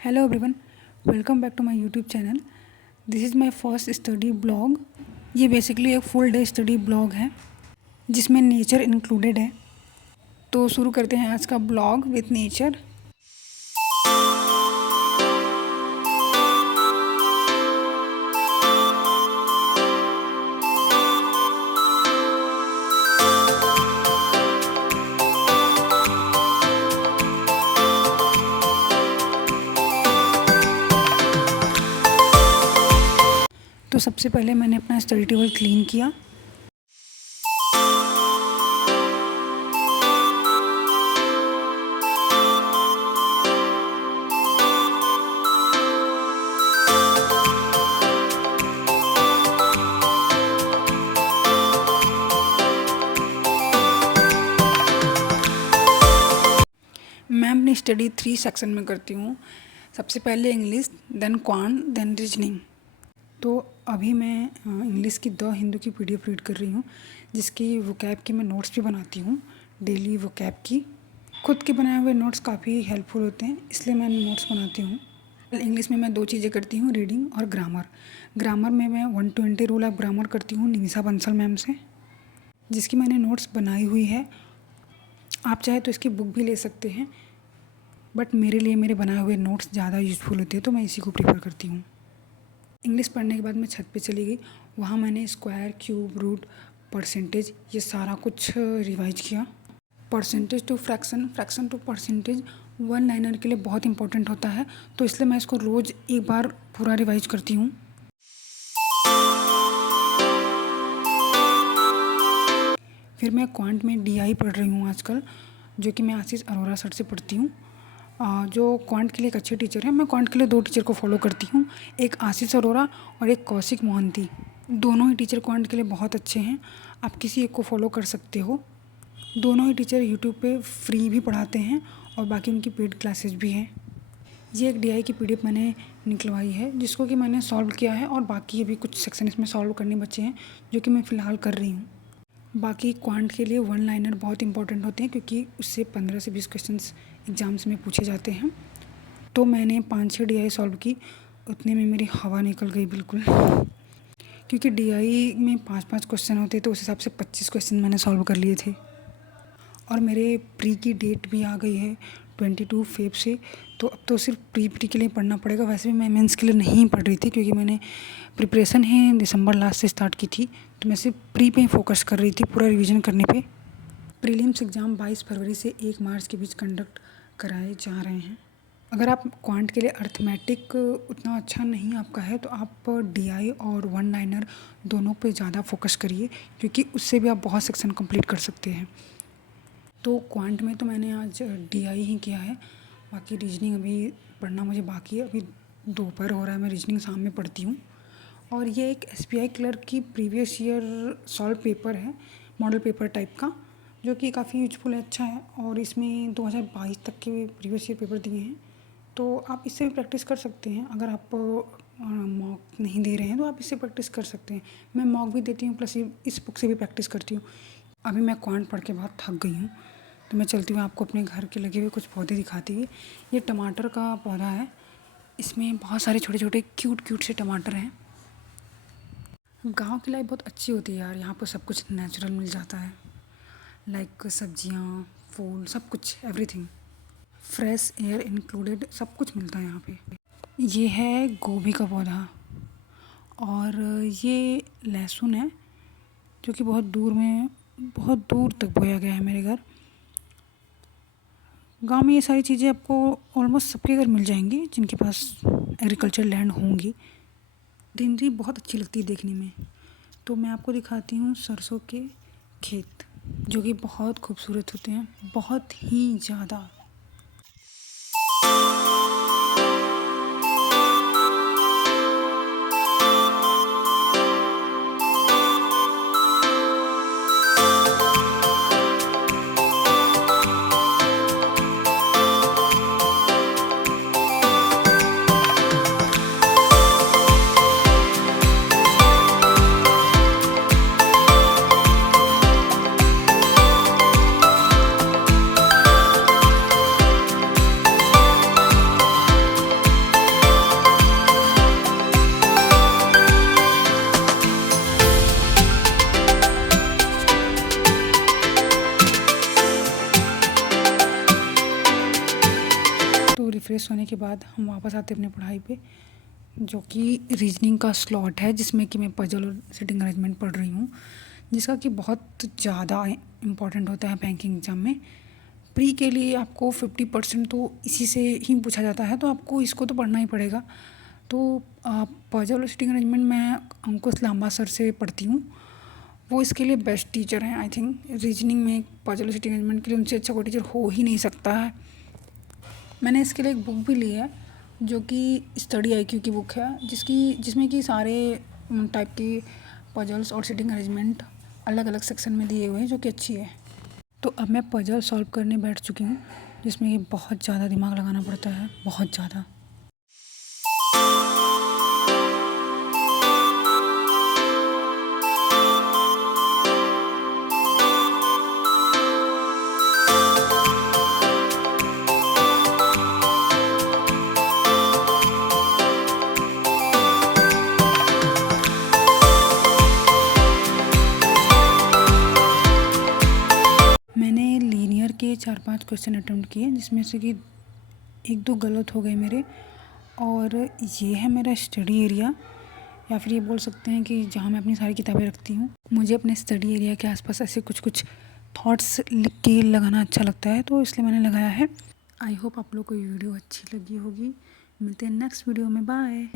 Hello everyone, welcome back to my YouTube channel. This is my first study blog. ये basically एक full day study blog है जिसमें nature included है। तो शुरू करते हैं आज का ब्लॉग विथ नेचर। तो सबसे पहले मैंने अपना स्टडी टेबल क्लीन किया। मैं अपनी स्टडी 3 सेक्शन में करती हूँ। सबसे पहले English, then quant, then reasoning. तो अभी मैं इंग्लिश की द हिंदू की पीडीएफ रीड कर रही हूँ, जिसकी वोकैब की मैं नोट्स भी बनाती हूँ, डेली वोकैब की। खुद के बनाए हुए नोट्स काफ़ी हेल्पफुल होते हैं, इसलिए मैं नोट्स बनाती हूँ। इंग्लिश में मैं 2 चीज़ें करती हूँ, रीडिंग और ग्रामर। ग्रामर में मैं 120 रूल ऑफ ग्रामर करती हूँ निमिषा बंसल मैम से, जिसकी मैंने नोट्स बनाई हुई है। आप चाहे तो इसकी बुक भी ले सकते हैं, बट मेरे लिए मेरे बनाए हुए नोट्स ज़्यादा यूज़फुल होते हैं, तो मैं इसी को प्रीफर करती हूँ। इंग्लिश पढ़ने के बाद मैं छत पे चली गई। वहाँ मैंने स्क्वायर, क्यूब, रूट, परसेंटेज ये सारा कुछ रिवाइज किया। Percentage to fraction, fraction to percentage one liner के लिए बहुत इंपॉर्टेंट होता है, तो इसलिए मैं इसको रोज़ एक बार पूरा रिवाइज करती हूँ। फिर मैं क्वांट में डीआई पढ़ रही हूँ आजकल, जो कि मैं आशीष अरोरा सर से पढ़ती हूँ, जो क्वांट के लिए एक अच्छे टीचर हैं। मैं क्वांट के लिए 2 टीचर को फॉलो करती हूँ, एक आशीष अरोरा और एक कौशिक मोहंती। दोनों ही टीचर क्वांट के लिए बहुत अच्छे हैं, आप किसी एक को फॉलो कर सकते हो। दोनों ही टीचर यूट्यूब पे फ्री भी पढ़ाते हैं और बाकी उनकी पेड क्लासेस भी हैं। ये एक डीआई की पीडीएफ मैंने निकलवाई है, जिसको कि मैंने सॉल्व किया है, और बाकी अभी कुछ सेक्शन इसमें सॉल्व करने बचे हैं, जो कि मैं फ़िलहाल कर रही हूँ। बाकी क्वांट के लिए वन लाइनर बहुत इंपॉर्टेंट होते हैं, क्योंकि उससे 15 से 20 क्वेश्चंस एग्ज़ाम्स में पूछे जाते हैं। तो मैंने 5-6 डीआई सॉल्व की, उतने में मेरी हवा निकल गई बिल्कुल, क्योंकि डीआई में 5-5 क्वेश्चन होते, तो उस हिसाब से 25 क्वेश्चन मैंने सॉल्व कर लिए थे। और मेरे प्री की डेट भी आ गई है 22 फेब से, तो अब तो सिर्फ प्री के लिए पढ़ना पड़ेगा। वैसे भी मैं मेंस के लिए नहीं पढ़ रही थी, क्योंकि मैंने प्रिपरेशन है दिसंबर लास्ट से स्टार्ट की थी, तो मैं सिर्फ प्री पे ही फोकस कर रही थी, पूरा रिवीजन करने पे। प्रीलिम्स एग्ज़ाम 22 फरवरी से 1 मार्च के बीच कंडक्ट कराए जा रहे हैं। अगर आप क्वांट के लिए अर्थमेटिक उतना अच्छा नहीं आपका है, तो आप डीआई और वन लाइनर दोनों पे ज़्यादा फोकस करिए, क्योंकि उससे भी आप बहुत सेक्शन कंप्लीट कर सकते हैं। तो क्वांट में तो मैंने आज डीआई ही किया है, बाकी रीजनिंग अभी पढ़ना मुझे बाकी है। अभी दोपहर हो रहा है, मैं रीजनिंग शाम में पढ़ती हूँ। और ये एक एसबीआई क्लर्क की प्रीवियस ईयर सॉल्व पेपर है, मॉडल पेपर टाइप का, जो कि काफ़ी यूजफुल है, अच्छा है। और इसमें 2022 तक के प्रीवियस ईयर पेपर दिए हैं, तो आप इससे भी प्रैक्टिस कर सकते हैं। अगर आप मॉक नहीं दे रहे हैं, तो आप इससे प्रैक्टिस कर सकते हैं। मैं मॉक भी देती हूँ, प्लस इस बुक से भी प्रैक्टिस करती हूँ। अभी मैं क्वांट पढ़ के बहुत थक गई हूँ, तो मैं चलती हूँ, आपको अपने घर के लगे हुए कुछ पौधे दिखाती हुई। ये टमाटर का पौधा है, इसमें बहुत सारे छोटे छोटे क्यूट से टमाटर हैं। गांव की लाइफ बहुत अच्छी होती है यार, यहाँ पर सब कुछ नेचुरल मिल जाता है, लाइक सब्जियाँ, फूल, सब कुछ, एवरीथिंग, फ्रेश एयर इंक्लूडेड, सब कुछ मिलता है यहाँ पे। ये है गोभी का पौधा, और ये लहसुन है, जो कि बहुत दूर तक बोया गया है मेरे घर। गांव में ये सारी चीज़ें आपको ऑलमोस्ट सबके घर मिल जाएंगी, जिनके पास एग्रीकल्चर लैंड होंगी। ग्रीनरी बहुत अच्छी लगती है देखने में। तो मैं आपको दिखाती हूँ सरसों के खेत, जो कि बहुत खूबसूरत होते हैं, बहुत ही ज़्यादा। फ्रेश होने के बाद हम वापस आते हैं अपनी पढ़ाई पे, जो कि रीजनिंग का स्लॉट है जिसमें कि मैं पजल और सिटिंग अरेंजमेंट पढ़ रही हूँ, जिसका कि बहुत ज़्यादा इम्पॉर्टेंट होता है बैंकिंग एग्ज़ाम में। प्री के लिए आपको 50% तो इसी से ही पूछा जाता है, तो आपको इसको तो पढ़ना ही पड़ेगा। तो पजल और सिटिंग अरेंजमेंट मैं अंकुश लांबा सर से पढ़ती हूँ, वो इसके लिए बेस्ट टीचर हैं। आई थिंक रीजनिंग में पजल और सिटिंग अरेंजमेंट के लिए उनसे अच्छा कोई टीचर हो ही नहीं सकता है। मैंने इसके लिए एक बुक भी ली है जो कि स्टडी IQ की बुक है, जिसमें कि सारे टाइप की पजल्स और सिटिंग अरेंजमेंट अलग अलग सेक्शन में दिए हुए हैं, जो कि अच्छी है। तो अब मैं पजल सॉल्व करने बैठ चुकी हूँ, जिसमें कि बहुत ज़्यादा दिमाग लगाना पड़ता है, बहुत ज़्यादा। मैंने लीनियर के 4-5 क्वेश्चन अटेम्प्ट किए, जिसमें से कि 1-2 गलत हो गए मेरे। और ये है मेरा स्टडी एरिया, या फिर ये बोल सकते हैं कि जहाँ मैं अपनी सारी किताबें रखती हूँ। मुझे अपने स्टडी एरिया के आसपास ऐसे कुछ कुछ थॉट्स लिख के लगाना अच्छा लगता है, तो इसलिए मैंने लगाया है। आई होप आप लोग को ये वीडियो अच्छी लगी होगी। मिलते हैं नेक्स्ट वीडियो में, बाय।